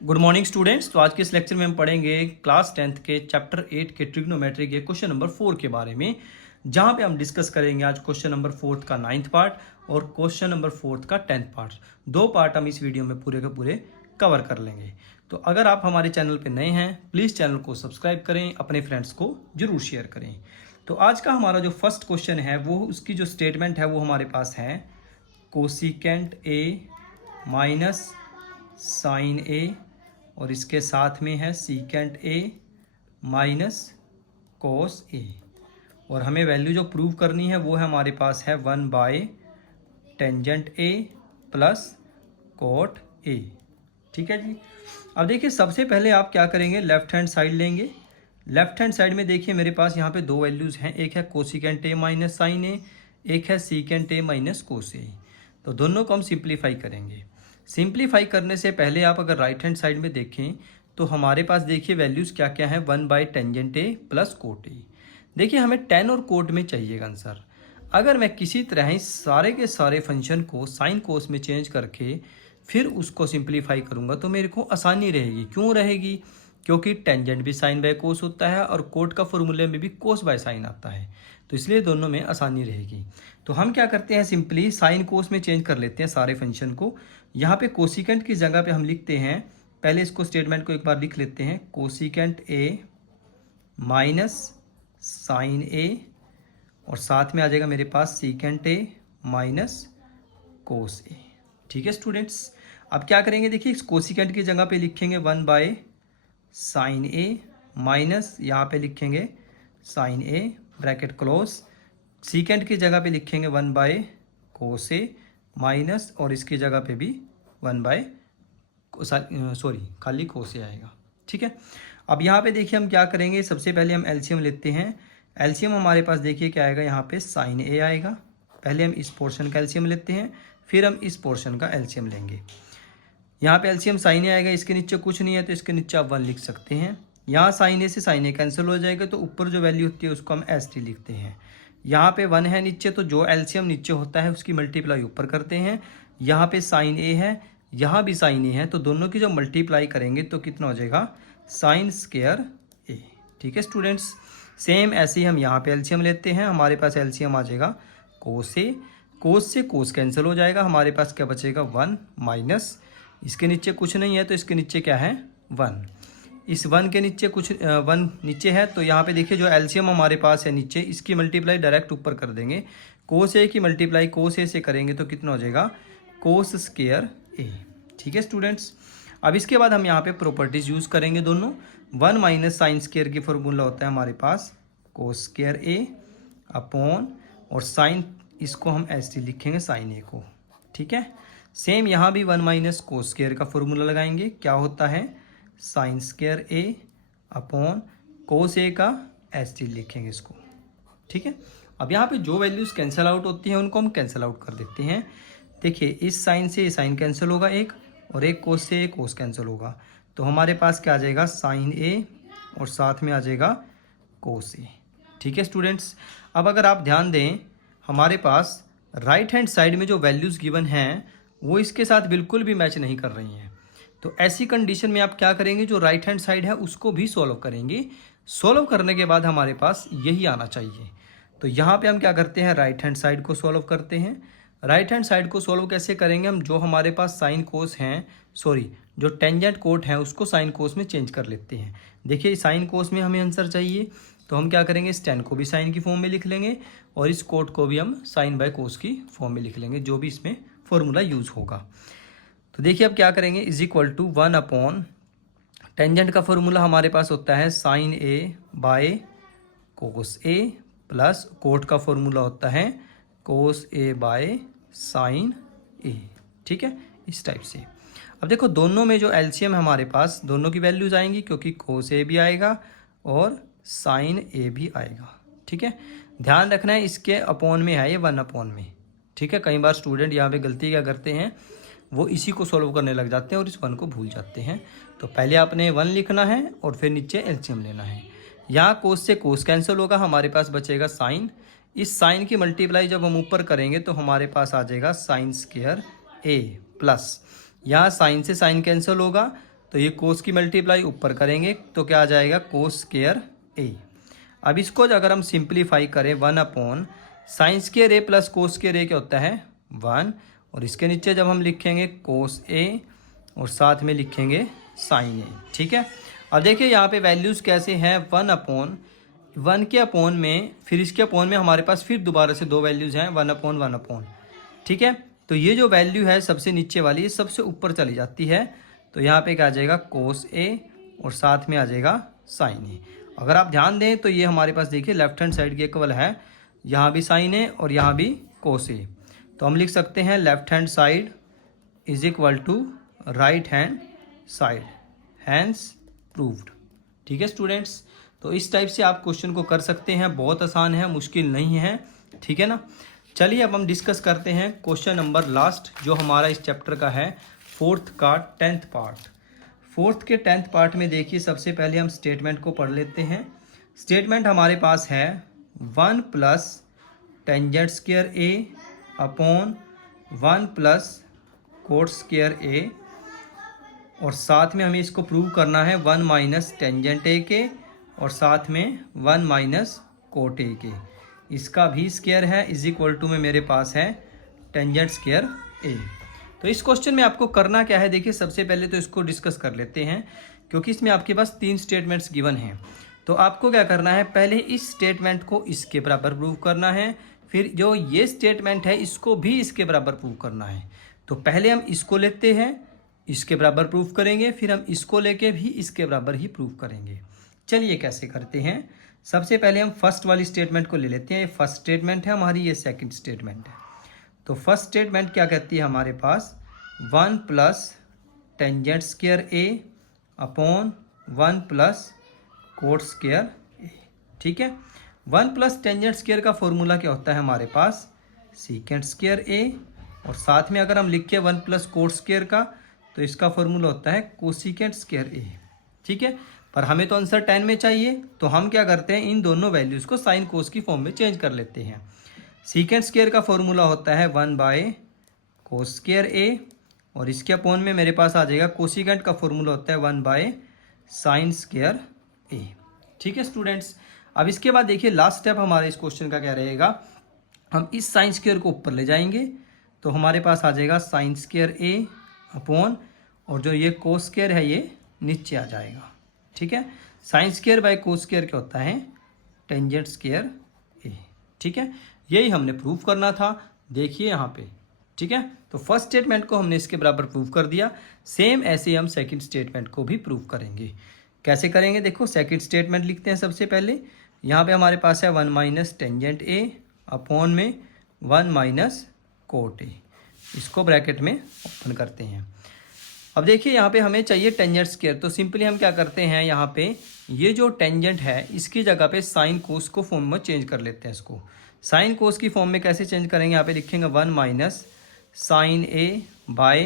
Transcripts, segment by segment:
Good morning students. तो आज के इस लेक्चर में हम पढ़ेंगे क्लास 10th के चैप्टर 8 के ट्रिग्नोमेट्री के क्वेश्चन नंबर 4 के बारे में, जहां पे हम डिस्कस करेंगे आज क्वेश्चन नंबर 4 का 9th पार्ट और क्वेश्चन नंबर 4 का 10th पार्ट। दो पार्ट हम इस वीडियो में पूरे के पूरे कवर कर लेंगे। तो अगर आप हमारे चैनल पर नए हैं प्लीज़ चैनल को सब्सक्राइब करें, अपने फ्रेंड्स को जरूर शेयर करें। तो आज का हमारा जो फर्स्ट क्वेश्चन है वो उसकी जो स्टेटमेंट है वो हमारे पास है कोसिकेंट ए माइनस साइन ए और इसके साथ में है secant A minus cos A, और हमें वैल्यू जो प्रूव करनी है वो है हमारे पास है 1 tangent A plus cot A. ठीक है जी। अब देखिए सबसे पहले आप क्या करेंगे, लेफ्ट हैंड साइड लेंगे। लेफ्ट हैंड साइड में देखिए मेरे पास यहाँ पे दो वैल्यूज़ हैं, एक है कोसिकेंट ए माइनस साइन ए, एक है सीकेंट ए माइनस कोस ए। तो दोनों को हम सिंप्लीफाई करेंगे। सिंप्लीफाई करने से पहले आप अगर राइट हैंड साइड में देखें तो हमारे पास देखिए वैल्यूज़ क्या क्या है, 1 tangent A plus cot A. देखिए हमें टेन और कोट में चाहिएगा आंसर। अगर मैं किसी तरह ही सारे के सारे फंक्शन को साइन कोस में चेंज करके फिर उसको सिंप्लीफाई करूँगा तो मेरे को आसानी रहेगी। क्यों रहेगी? क्योंकि टेंजेंट भी साइन बाय कोस होता है और कोट का फॉर्मूले में भी कोस बाय साइन आता है, तो इसलिए दोनों में आसानी रहेगी। तो हम क्या करते हैं, सिंपली साइन कोस में चेंज कर लेते हैं सारे फंक्शन को। यहाँ पे कोसिकेंट की जगह पे हम लिखते हैं, पहले इसको स्टेटमेंट को एक बार लिख लेते हैं, कोसिकेंट ए माइनस साइन ए और साथ में आ जाएगा मेरे पास सीकेंट ए माइनस कोस ए। ठीक है स्टूडेंट्स। अब क्या करेंगे, देखिए इस कोसिकेंट की जगह पे लिखेंगे 1 साइन ए माइनस यहाँ पे लिखेंगे sign A bracket close, secant की जगह पे लिखेंगे 1 कोस ए माइनस और इसकी जगह पे भी 1 खाली कोस ए आएगा। ठीक है। अब यहाँ पे देखिए हम क्या करेंगे, सबसे पहले हम एलसीएम लेते हैं। एलसीएम हमारे पास देखिए क्या आएगा, यहाँ पे साइन ए आएगा। पहले हम इस पोर्शन का एलसीएम लेते हैं, फिर हम इस पोर्शन का एलसीएम लेंगे। यहाँ पे एलसीएम साइन ए आएगा, इसके नीचे कुछ नहीं है तो इसके नीचे आप 1 लिख सकते हैं। यहाँ साइन ए से साइन ए कैंसिल हो जाएगा तो ऊपर जो वैल्यू होती है उसको हम एस टी लिखते हैं। यहाँ पे 1 है नीचे, तो जो एलसीएम नीचे होता है उसकी मल्टीप्लाई ऊपर करते हैं। यहाँ पे साइन ए है, यहाँ भी साइन ए है, तो दोनों की जो मल्टीप्लाई करेंगे तो कितना हो जाएगा, साइन स्क्वायर ए। ठीक है स्टूडेंट्स। सेम ऐसे ही हम यहाँ पे एलसीएम लेते हैं, हमारे पास एलसीएम आ जाएगा कोस ए, कोस से कोस कैंसिल हो जाएगा, हमारे पास क्या बचेगा 1 माइनस, इसके नीचे कुछ नहीं है तो इसके नीचे क्या है 1, इस 1 के नीचे कुछ 1 नीचे है, तो यहाँ पे देखिए जो एलसीएम हमारे पास है नीचे, इसकी मल्टीप्लाई डायरेक्ट ऊपर कर देंगे। कोस ए की मल्टीप्लाई कोस ए से करेंगे तो कितना हो जाएगा, कोस स्क्वायर ए। ठीक है स्टूडेंट्स। अब इसके बाद हम यहाँ पे प्रॉपर्टीज यूज़ करेंगे दोनों। 1 माइनस साइन स्क्वायर की फॉर्मूला होता है हमारे पास कोस स्क्वायर ए अपॉन, और साइन इसको हम एस टी लिखेंगे साइन ए को। ठीक है। सेम यहाँ भी 1 माइनस कोस स्क्वायर का फॉर्मूला लगाएंगे, क्या होता है साइन स्क्वायर ए अपॉन कोस ए का एस टी लिखेंगे इसको। ठीक है। अब यहाँ पे जो वैल्यूज़ कैंसिल आउट होती हैं उनको हम कैंसिल आउट कर देते हैं। देखिए इस साइन से साइन कैंसिल होगा एक, और एक कोस से कोस कैंसिल होगा, तो हमारे पास क्या आ जाएगा साइन ए और साथ में आ जाएगा कोस ए। ठीक है स्टूडेंट्स। अब अगर आप ध्यान दें हमारे पास राइट हैंड साइड में जो वैल्यूज़ गिवन हैं वो इसके साथ बिल्कुल भी मैच नहीं कर रही हैं। तो ऐसी कंडीशन में आप क्या करेंगे, जो राइट हैंड साइड है उसको भी सॉल्व करेंगे। सॉल्व करने के बाद हमारे पास यही आना चाहिए। तो यहाँ पे हम क्या करते हैं, राइट हैंड साइड को सॉल्व करते हैं। राइट हैंड साइड को सॉल्व कैसे करेंगे, हम जो हमारे पास साइन कोस हैं, जो टेंजेंट कोट हैं उसको साइन कोस में चेंज कर लेते हैं। देखिए साइन कोस में हमें आंसर चाहिए, तो हम क्या करेंगे, इस टेन को भी साइन की फॉर्म में लिख लेंगे और इस कोट को भी हम साइन बाय कोस की फॉर्म में लिख लेंगे, जो भी इसमें फॉर्मूला यूज़ होगा। तो देखिए अब क्या करेंगे, is equal to 1 upon tangent का फॉर्मूला हमारे पास होता है sine A by cos A plus cot का फॉर्मूला होता है कोस ए बाय साइन ए। ठीक है, इस टाइप से। अब देखो दोनों में जो एलसीएम है हमारे पास दोनों की वैल्यूज आएंगी, क्योंकि कोस ए भी आएगा और साइन ए भी आएगा। ठीक है। ध्यान रखना है इसके अपॉन में है ये 1 अपॉन में। ठीक है। कई बार स्टूडेंट यहाँ पे गलती क्या करते हैं, वो इसी को सॉल्व करने लग जाते हैं और इस 1 को भूल जाते हैं। तो पहले आपने 1 लिखना है और फिर नीचे एलसीएम लेना है। यहाँ कोस से कोस कैंसिल होगा, हमारे पास बचेगा साइन। इस साइन की मल्टीप्लाई जब हम ऊपर करेंगे तो हमारे पास आ जाएगा साइन स्क्वायर ए प्लस, यहाँ साइन से साइन कैंसिल होगा तो ये कोस की मल्टीप्लाई ऊपर करेंगे तो क्या आ जाएगा कोस स्क्वायर ए। अब इसको अगर हम सिंप्लीफाई करें 1 साइन स्क्वायर ए प्लस कोस स्क्वायर ए क्या होता है 1, और इसके नीचे जब हम लिखेंगे कोस ए और साथ में लिखेंगे साइन ए। ठीक है, अब देखिए यहाँ पे वैल्यूज़ कैसे हैं 1 के अपोन में, फिर इसके अपोन में हमारे पास फिर दोबारा से दो वैल्यूज़ हैं 1 ठीक है। तो ये जो वैल्यू है सबसे नीचे वाली ये सबसे ऊपर चली जाती है, तो यहाँ पे क्या आ जाएगा कोस ए और साथ में आ जाएगा साइन ए। अगर आप ध्यान दें तो ये हमारे पास देखिए लेफ्ट हैंड साइड के इक्वल है, यहाँ भी साइन ए और यहाँ भी कोस ए। तो हम लिख सकते हैं left hand side is equal to right hand side, hence proved. ठीक है स्टूडेंट्स, तो इस टाइप से आप क्वेश्चन को कर सकते हैं, बहुत आसान है, मुश्किल नहीं है। ठीक है ना। चलिए अब हम डिस्कस करते हैं क्वेश्चन नंबर लास्ट जो हमारा इस चैप्टर का है 4th का 10th पार्ट। 4th के 10th पार्ट में देखिए सबसे पहले हम स्टेटमेंट को पढ़ लेते हैं। स्टेटमेंट हमारे पास है 1 प्लस टेंजेंट स्क्वायर ए अपॉन 1 प्लस कोट स्क्वायर ए, और साथ में हमें इसको प्रूव करना है 1 माइनस टेंजेंट ए के और साथ में 1 माइनस कोट ए के, इसका भी स्क्वायर है इज इक्वल टू में मेरे पास है टेंजेंट स्क्वायर ए। तो इस क्वेश्चन में आपको करना क्या है, देखिए सबसे पहले तो इसको डिस्कस कर लेते हैं क्योंकि इसमें आपके पास 3 स्टेटमेंट्स गिवन हैं। तो आपको क्या करना है, पहले इस स्टेटमेंट को इसके बराबर प्रूव करना है, फिर जो ये स्टेटमेंट है इसको भी इसके बराबर प्रूव करना है। तो पहले हम इसको लेते हैं, इसके बराबर प्रूफ करेंगे, फिर हम इसको लेके भी इसके बराबर ही प्रूफ करेंगे। चलिए कैसे करते हैं। सबसे पहले हम फर्स्ट वाली स्टेटमेंट को ले लेते हैं। ये फर्स्ट स्टेटमेंट है हमारी, ये सेकंड स्टेटमेंट है। तो फर्स्ट स्टेटमेंट क्या कहती है हमारे पास 1 प्लस टेंजेंट स्क्वायर ए अपॉन 1 प्लस कोट स्क्वायर ए। ठीक है, 1 प्लस टेंजेंट स्क्वायर का फॉर्मूला क्या होता है हमारे पास सीकेंट स्क्वायर ए, और साथ में अगर हम लिखे 1 प्लस कोट स्क्वायर का तो इसका फॉर्मूला होता है कोसिकेंट स्क्वायर ए। ठीक है, पर हमें तो आंसर 10 में चाहिए, तो हम क्या करते हैं इन दोनों वैल्यूज़ को साइन कोस की फॉर्म में चेंज कर लेते हैं। सीकेंट स्क्वायर का फॉर्मूला होता है 1 बाय कोस स्क्वायर ए, और इसके अपोन में मेरे पास आ जाएगा कोसिकेंट का फॉर्मूला होता है 1 बाय साइन स्क्वायर ए। ठीक है स्टूडेंट्स, अब इसके बाद देखिए लास्ट स्टेप हमारे इस क्वेश्चन का क्या रहेगा, हम इस साइन स्क्वायर को ऊपर ले जाएंगे तो हमारे पास आ जाएगा साइन स्क्वायर ए अपॉन, और जो ये कोस स्क्वायर है ये नीचे आ जाएगा। ठीक है, sine square by cos square क्या होता है टेंजेंट स्क्वायर ए। ठीक है, यही हमने प्रूफ करना था, देखिए यहाँ पे। ठीक है, तो फर्स्ट स्टेटमेंट को हमने इसके बराबर प्रूफ कर दिया, सेम ऐसे हम सेकंड स्टेटमेंट को भी प्रूफ करेंगे। कैसे करेंगे देखो, सेकंड स्टेटमेंट लिखते हैं सबसे पहले। यहाँ पे हमारे पास है 1 माइनस टेंजेंट ए अपॉन में 1 माइनस कोट ए, इसको ब्रैकेट में ओपन करते हैं। अब देखिए यहाँ पे हमें चाहिए टेंजेंट स्क्वायर, तो सिंपली हम क्या करते हैं यहाँ पे ये जो टेंजेंट है इसकी जगह पे साइन कोस को फॉर्म में चेंज कर लेते हैं। इसको साइन कोस की फॉर्म में कैसे चेंज करेंगे, यहाँ पे लिखेंगे 1 minus sine A by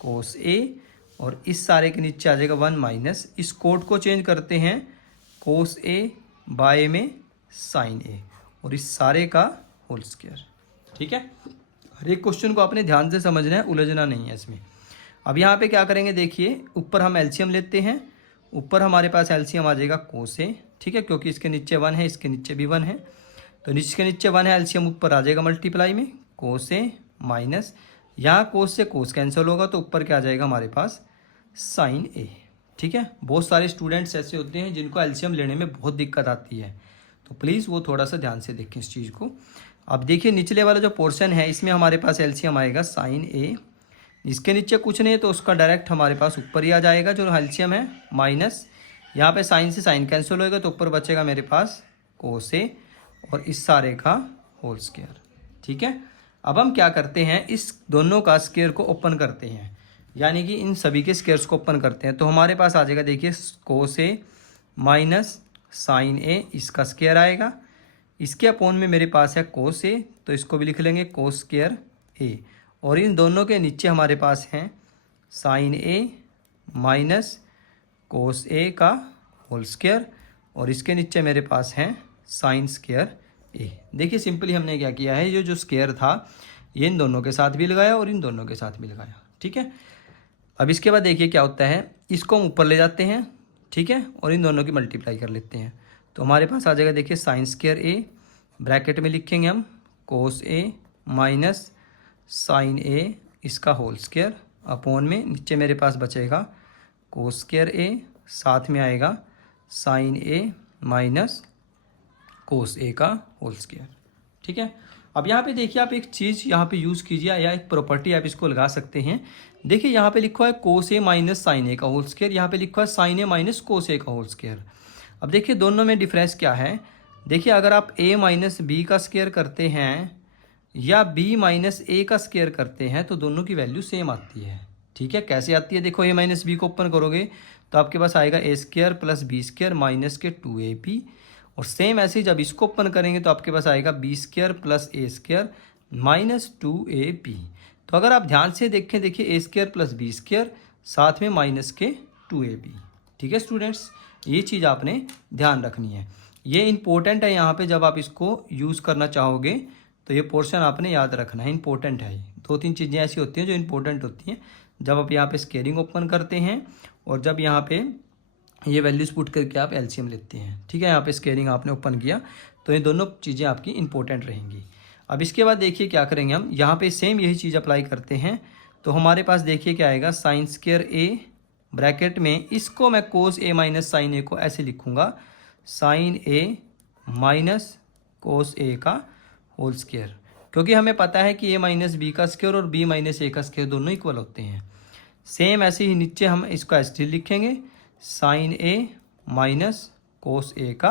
cos A, और इस सारे के नीचे आ जाएगा 1 माइनस, इस कोट को चेंज करते हैं कोस ए बाय में साइन ए, और इस सारे का होल स्क्वायर। ठीक है, हर एक क्वेश्चन को आपने ध्यान से समझना है, उलझना नहीं है इसमें। अब यहाँ पे क्या करेंगे देखिए, ऊपर हम एलसीएम लेते हैं, ऊपर हमारे पास एलसीएम आ जाएगा कोस ए। ठीक है, क्योंकि इसके नीचे 1 है, इसके नीचे भी 1 है, तो इसके नीचे 1 है, एलसीएम ऊपर आ जाएगा मल्टीप्लाई में कोस ए माइनस, यहाँ कोस से कोस कैंसिल होगा तो ऊपर क्या आ जाएगा हमारे पास साइन ए। ठीक है, बहुत सारे स्टूडेंट्स ऐसे होते हैं जिनको एलसीएम लेने में बहुत दिक्कत आती है, तो प्लीज़ वो थोड़ा सा ध्यान से देखें इस चीज़ को। अब देखिए निचले वाला जो पोर्शन है इसमें हमारे पास एलसीएम आएगा साइन ए, इसके नीचे कुछ नहीं है तो उसका डायरेक्ट हमारे पास ऊपर ही आ जाएगा जो एलसीएम है, माइनस यहाँ पे साइन से साइन कैंसिल होएगा तो ऊपर बचेगा मेरे पास कोस ए और इस सारे का होल स्क्वायर। ठीक है, अब हम क्या करते हैं इस दोनों का स्क्वायर को ओपन करते हैं, यानी कि इन सभी के स्क्वायर्स को ओपन करते हैं, तो हमारे पास आ जाएगा देखिए कोस ए माइनस साइन ए, इसका स्क्वायर आएगा, इसके अपोन में मेरे पास है कोस ए तो इसको भी लिख लेंगे कोस स्क्वायर ए, और इन दोनों के नीचे हमारे पास हैं साइन ए माइनस कोस ए का होल स्क्वायर, और इसके नीचे मेरे पास हैं साइन स्क्वायर ए। देखिए सिंपली हमने क्या किया है, ये जो स्क्वायर था ये इन दोनों के साथ भी लगाया और इन दोनों के साथ भी लगाया। ठीक है, अब इसके बाद देखिए क्या होता है, इसको हम ऊपर ले जाते हैं, ठीक है, और इन दोनों की मल्टीप्लाई कर लेते हैं। तो हमारे पास आ जाएगा, देखिए साइन स्क्वायर ए, ब्रैकेट में लिखेंगे हम कोस ए माइनस साइन ए इसका होल स्क्वायर अपॉन में नीचे मेरे पास बचेगा कोस स्क्वायर ए, साथ में आएगा साइन ए माइनस कोस ए का होल स्क्वायर, ठीक है। अब यहाँ पे देखिए आप एक चीज़ यहाँ पे यूज़ कीजिए या एक प्रॉपर्टी आप इसको लगा सकते हैं। देखिए यहाँ पे लिखा है कोस ए माइनस साइन ए का होल स्क्वायर, यहाँ पे लिखा है साइन ए माइनस कोस ए का होल स्क्वायर। अब देखिए दोनों में डिफरेंस क्या है। देखिए अगर आप a माइनस बी का स्क्वायर करते हैं या b माइनस ए का स्क्वायर करते हैं तो दोनों की वैल्यू सेम आती है, ठीक है। कैसे आती है, देखो a माइनस बी को ओपन करोगे तो आपके पास आएगा A square plus B square minus के 2ab, और सेम ऐसे ही जब इसको ओपन करेंगे तो आपके पास आएगा बी स्क्वायर प्लस ए स्क्वायर माइनस 2ab। तो अगर आप ध्यान से देखें, देखिए ए स्क्वायर प्लस बी स्क्वायर साथ में माइनस के 2ab, ठीक है स्टूडेंट्स। ये चीज़ आपने ध्यान रखनी है, ये इंपॉर्टेंट है यहाँ पे। जब आप इसको यूज़ करना चाहोगे तो ये पोर्शन आपने याद रखना है, इंपॉर्टेंट है। ये 2-3 चीज़ें ऐसी होती हैं जो इंपॉर्टेंट होती हैं जब आप यहाँ पे स्केलिंग ओपन करते हैं और जब यहाँ पे ये वैल्यूज़ पुट करके आप एलसीएम लेते हैं, ठीक है। यहाँ पे स्केलिंग आपने ओपन किया तो ये दोनों चीज़ें आपकी इंपॉर्टेंट रहेंगी। अब इसके बाद देखिए क्या करेंगे हम, यहाँ पे सेम यही चीज़ अप्लाई करते हैं। तो हमारे पास देखिए क्या आएगा, साइन स्क्वायर ए ब्रैकेट में इसको मैं कोस ए माइनस साइन ए को ऐसे लिखूँगा, साइन ए माइनस कोस ए का होल स्क्वायर, क्योंकि हमें पता है कि ए माइनस बी का स्क्वायर और बी माइनस ए का स्क्वायर दोनों इक्वल होते हैं। सेम ऐसे ही नीचे हम इसका एस लिखेंगे, साइन ए माइनस कोस ए का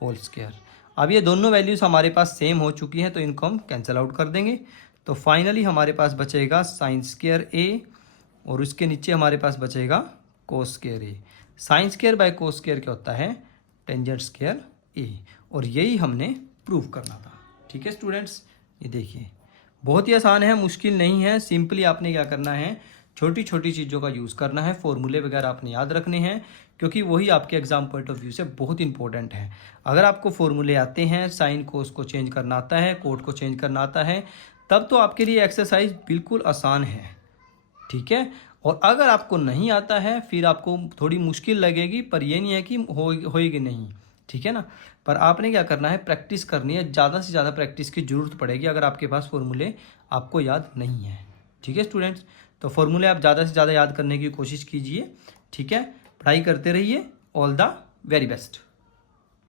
होल स्क्वायर। अब ये दोनों वैल्यूज़ हमारे पास सेम हो चुकी हैं तो इनको हम कैंसिल आउट कर देंगे। तो फाइनली हमारे पास बचेगा साइन स्क्वायर ए और उसके नीचे हमारे पास बचेगा cos square A. Sine square by cos square क्या होता है, टेंजेंट स्क्वायर ए, और यही हमने प्रूव करना था, ठीक है स्टूडेंट्स। ये देखिए बहुत ही आसान है, मुश्किल नहीं है। सिंपली आपने क्या करना है, छोटी छोटी चीज़ों का यूज़ करना है, फॉर्मूले वगैरह आपने याद रखने हैं क्योंकि वही आपके एग्जाम पॉइंट ऑफ व्यू से बहुत इंपॉर्टेंट है। अगर आपको फॉर्मूले आते हैं, साइन कोस को चेंज करना आता है, कोट को चेंज करना आता है, तब तो आपके लिए एक्सरसाइज बिल्कुल आसान है, ठीक है। और अगर आपको नहीं आता है फिर आपको थोड़ी मुश्किल लगेगी, पर ये नहीं है कि होएगी नहीं, ठीक है ना। पर आपने क्या करना है, प्रैक्टिस करनी है, ज़्यादा से ज़्यादा प्रैक्टिस की ज़रूरत पड़ेगी अगर आपके पास फॉर्मूले आपको याद नहीं है, ठीक है स्टूडेंट्स। तो फॉर्मूले आप ज़्यादा से ज़्यादा याद करने की कोशिश कीजिए, ठीक है। पढ़ाई करते रहिए। All the very best.